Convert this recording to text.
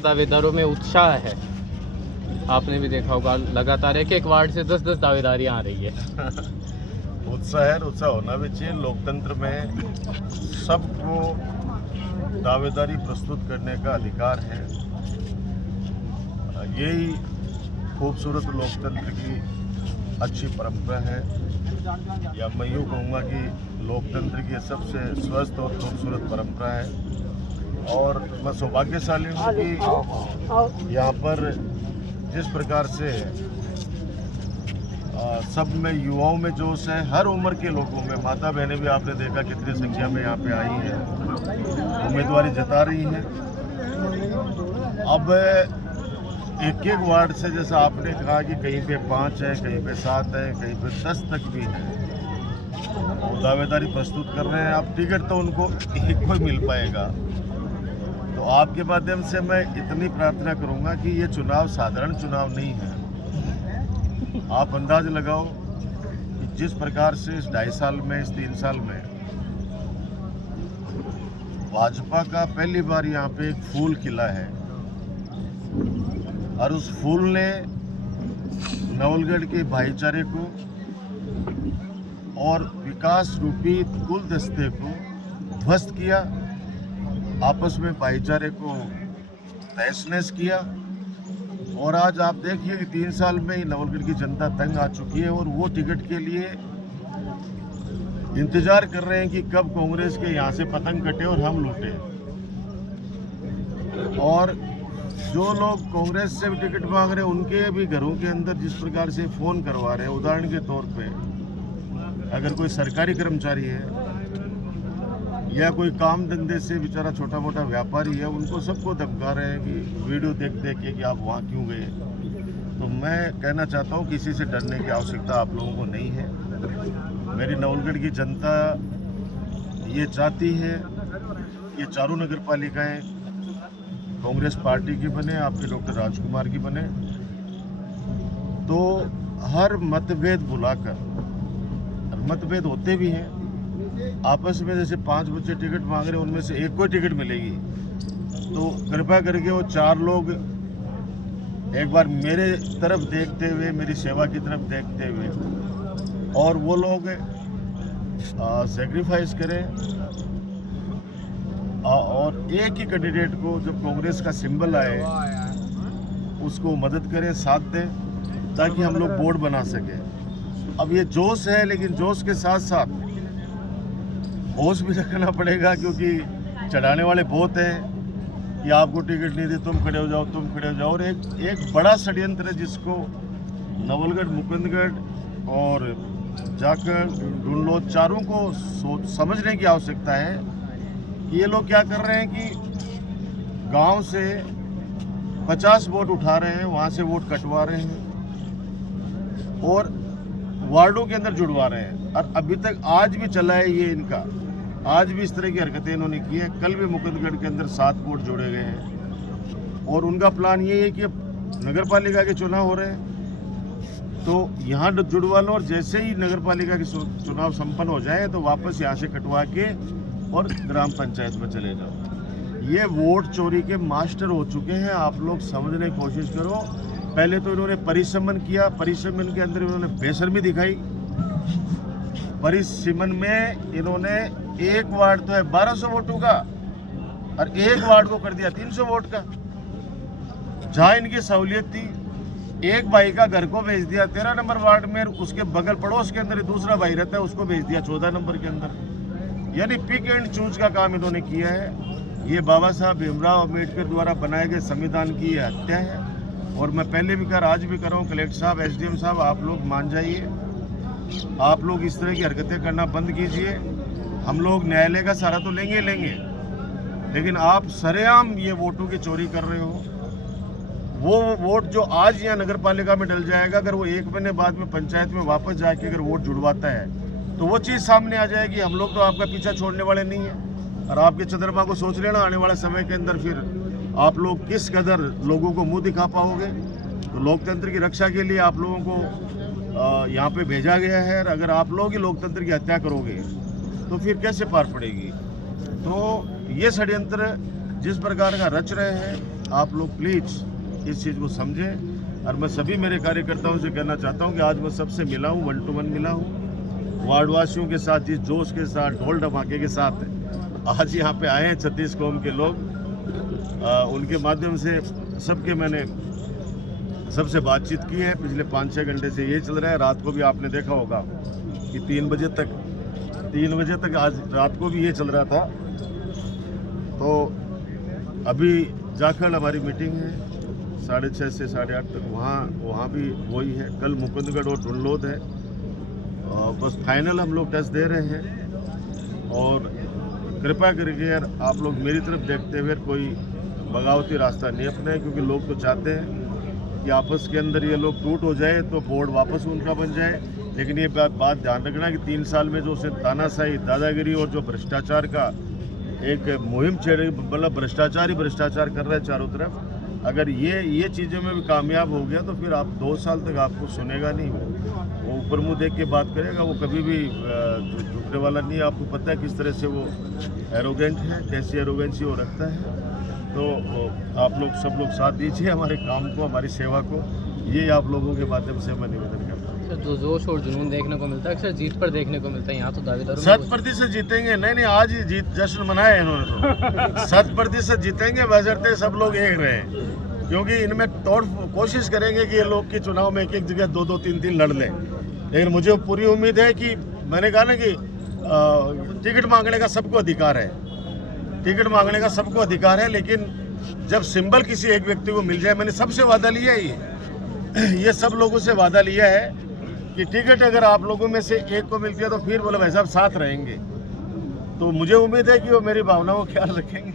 दावेदारों में उत्साह है। आपने भी देखा होगा, लगातार एक एक वार्ड से 10-10 दावेदारियां आ रही है। उत्साह है, उत्साह होना भी चाहिए। लोकतंत्र में सबको दावेदारी प्रस्तुत करने का अधिकार है। यही खूबसूरत लोकतंत्र की अच्छी परंपरा है, या मैं यूँ कहूँगा कि लोकतंत्र की सबसे स्वस्थ और खूबसूरत परंपरा है। और मैं सौभाग्यशाली हूँ कि यहाँ पर जिस प्रकार से सब में युवाओं में जोश है, हर उम्र के लोगों में। माता बहनें भी आपने देखा कितनी संख्या में यहाँ पे आई हैं, उम्मीदवारी जता रही हैं। अब एक एक वार्ड से, जैसा आपने कहा कि कहीं पे 5 है, कहीं पे 7 है, कहीं पे 10 तक भी है, वो दावेदारी प्रस्तुत कर रहे हैं। अब टिकट तो उनको एक को ही मिल पाएगा। तो आपके माध्यम से मैं इतनी प्रार्थना करूंगा कि ये चुनाव साधारण चुनाव नहीं है। आप अंदाज लगाओ कि जिस प्रकार से इस 2.5 साल में, इस 3 साल में भाजपा का पहली बार यहाँ पे एक फूल खिला है, और उस फूल ने नवलगढ़ के भाईचारे को और विकास रूपी गुलदस्ते को ध्वस्त किया, आपस में भाईचारे को तहस-नहस किया। और आज आप देखिए कि 3 साल में ही नवलगढ़ की जनता तंग आ चुकी है, और वो टिकट के लिए इंतजार कर रहे हैं कि कब कांग्रेस के यहाँ से पतंग कटे और हम लूटे। और जो लोग कांग्रेस से भी टिकट मांग रहे हैं, उनके भी घरों के अंदर जिस प्रकार से फ़ोन करवा रहे हैं, उदाहरण के तौर पे अगर कोई सरकारी कर्मचारी है या कोई काम धंधे से बेचारा छोटा मोटा व्यापारी है, उनको सबको धमका रहे हैं कि वीडियो देख देख के कि आप वहाँ क्यों गए। तो मैं कहना चाहता हूँ, किसी से डरने की आवश्यकता आप लोगों को नहीं है। मेरी नवलगढ़ की जनता ये चाहती है, ये चारों नगर पालिकाएँ कांग्रेस पार्टी की बने, आपके डॉक्टर राजकुमार की बने। तो हर मतभेद भुलाकर, मतभेद होते भी हैं आपस में, जैसे 5 बच्चे टिकट मांग रहे हैं, उनमें से एक को टिकट मिलेगी, तो कृपया करके वो 4 लोग एक बार मेरे तरफ देखते हुए, मेरी सेवा की तरफ देखते हुए, और वो लोग सेक्रीफाइस करें और एक ही कैंडिडेट को, जब कांग्रेस का सिंबल आए, उसको मदद करें, साथ दें, ताकि हम लोग बोर्ड बना सकें। अब ये जोश है, लेकिन जोश के साथ साथ होश भी रखना पड़ेगा, क्योंकि चढ़ाने वाले बहुत हैं कि आपको टिकट नहीं दी, तुम खड़े हो जाओ, तुम खड़े हो जाओ। और एक बड़ा षड्यंत्र है जिसको नवलगढ़, मुकुंदगढ़ और जाकर ढूंढलो, चारों को समझने की आवश्यकता है कि ये लोग क्या कर रहे हैं कि गांव से 50 वोट उठा रहे हैं, वहाँ से वोट कटवा रहे हैं और वार्डों के अंदर जुड़वा रहे हैं। और अभी तक आज भी चला है ये इनका, आज भी इस तरह की हरकतें इन्होंने की है। कल भी मुकुंदगढ़ के अंदर 7 वोट जोड़े गए हैं, और उनका प्लान ये है कि अब नगर पालिका के चुनाव हो रहे हैं तो यहाँ जुड़वा लो, और जैसे ही नगर पालिका के चुनाव संपन्न हो जाए तो वापस यहाँ से कटवा के और ग्राम पंचायत में चले जाओ। ये वोट चोरी के मास्टर हो चुके हैं। आप लोग समझने की कोशिश करो। पहले तो इन्होंने परिसमन किया, परिसमन के अंदर इन्होंने बेशर्मी दिखाई। परिसमन में इन्होंने एक वार्ड तो है 1200 वोटों का, और एक वार्ड को कर दिया 300 वोट का। जहाँ इनकी सहूलियत थी, एक भाई का घर को भेज दिया 13 नंबर वार्ड में, उसके बगल पड़ोस के अंदर दूसरा भाई रहता है, उसको भेज दिया 14 नंबर के अंदर। यानी पिक एंड चूज का काम इन्होंने किया है। ये बाबा साहब भीमराव अम्बेडकर द्वारा बनाए गए संविधान की ये हत्या है। और मैं पहले भी कर, आज भी कर रहा हूँ, कलेक्टर साहब, SDM साहब, आप लोग मान जाइए। आप लोग इस तरह की हरकतें करना बंद कीजिए। हम लोग न्यायालय का सहारा तो लेंगे, लेकिन आप सरेआम ये वोटों की चोरी कर रहे हो। वो वोट जो आज यहाँ नगर पालिका में डल जाएगा, अगर वो 1 महीने बाद में पंचायत में वापस जाके अगर वोट जुड़वाता है, तो वो चीज़ सामने आ जाएगी। हम लोग तो आपका पीछा छोड़ने वाले नहीं हैं, और आपके चंद्रमा को सोच लेना, आने वाले समय के अंदर फिर आप लोग किस कदर लोगों को मुंह दिखा पाओगे। तो लोकतंत्र की रक्षा के लिए आप लोगों को यहाँ पे भेजा गया है, और अगर आप लोग ही लोकतंत्र की हत्या करोगे तो फिर कैसे पार पड़ेगी। तो ये षड्यंत्र जिस प्रकार का रच रहे हैं, आप लोग प्लीज़ इस चीज़ को समझें। और मैं सभी मेरे कार्यकर्ताओं से कहना चाहता हूं कि आज मैं सबसे मिला हूं, 1 to 1 मिला हूं, वार्डवासियों के साथ जिस जोश के साथ, ढोल धमाके के साथ आज यहाँ पे आए हैं 36 कौम के लोग, उनके माध्यम से सबसे बातचीत की है। पिछले 5-6 घंटे से ये चल रहा है। रात को भी आपने देखा होगा कि 3 बजे तक आज रात को भी ये चल रहा था। तो अभी जाखल हमारी मीटिंग है 6:30 से 8:30 तक, वहाँ भी वही है। कल मुकुंदगढ़ और ढुल्लोद है। बस फाइनल हम लोग टेस्ट दे रहे हैं। और कृपया करके यार आप लोग मेरी तरफ देखते हुए कोई बगावती रास्ता नहीं अपनाएं, क्योंकि लोग तो चाहते हैं कि आपस के अंदर ये लोग टूट हो जाए तो बोर्ड वापस उनका बन जाए। लेकिन ये बात ध्यान रखना कि 3 साल में जो उसे तानाशाही, दादागिरी और जो भ्रष्टाचार का एक मुहिम छेड़, मतलब भ्रष्टाचार ही भ्रष्टाचार कर रहा है चारों तरफ। अगर ये चीज़ों में भी कामयाब हो गया तो फिर आप 2 साल तक आपको सुनेगा नहीं। वो ऊपर मुँह देख के बात करेगा, वो कभी भी झुकने वाला नहीं है। आपको पता है किस तरह से वो एरोगेंट है, कैसी एरोगेंसी वो रखता है। तो आप लोग सब लोग साथ दीजिए हमारे काम को, हमारी सेवा को। ये आप लोगों के माध्यम से मैं निवेदन करता हूँ। सर, जो जोश और जुनून देखने को मिलता है अक्सर जीत पर देखने को मिलता है, यहाँ तो दावेदारों 100% जीतेंगे। नहीं, आज ही जीत जश्न मनाया इन्होंने तो 100% जीतेंगे। बशर्ते सब लोग एक रहे, क्योंकि इनमें कोशिश करेंगे कि ये लोग के चुनाव में एक जगह 2-2, 3-3 लड़ लें। लेकिन मुझे पूरी उम्मीद है कि मैंने कहा ना कि टिकट मांगने का सबको अधिकार है, टिकट मांगने का सबको अधिकार है। लेकिन जब सिंबल किसी एक व्यक्ति को मिल जाए, मैंने सबसे वादा लिया है, ये सब लोगों से वादा लिया है कि टिकट अगर आप लोगों में से एक को मिल गया तो फिर बोले भाई साहब साथ रहेंगे। तो मुझे उम्मीद है कि वो मेरी भावनाओं का ख्याल रखेंगे।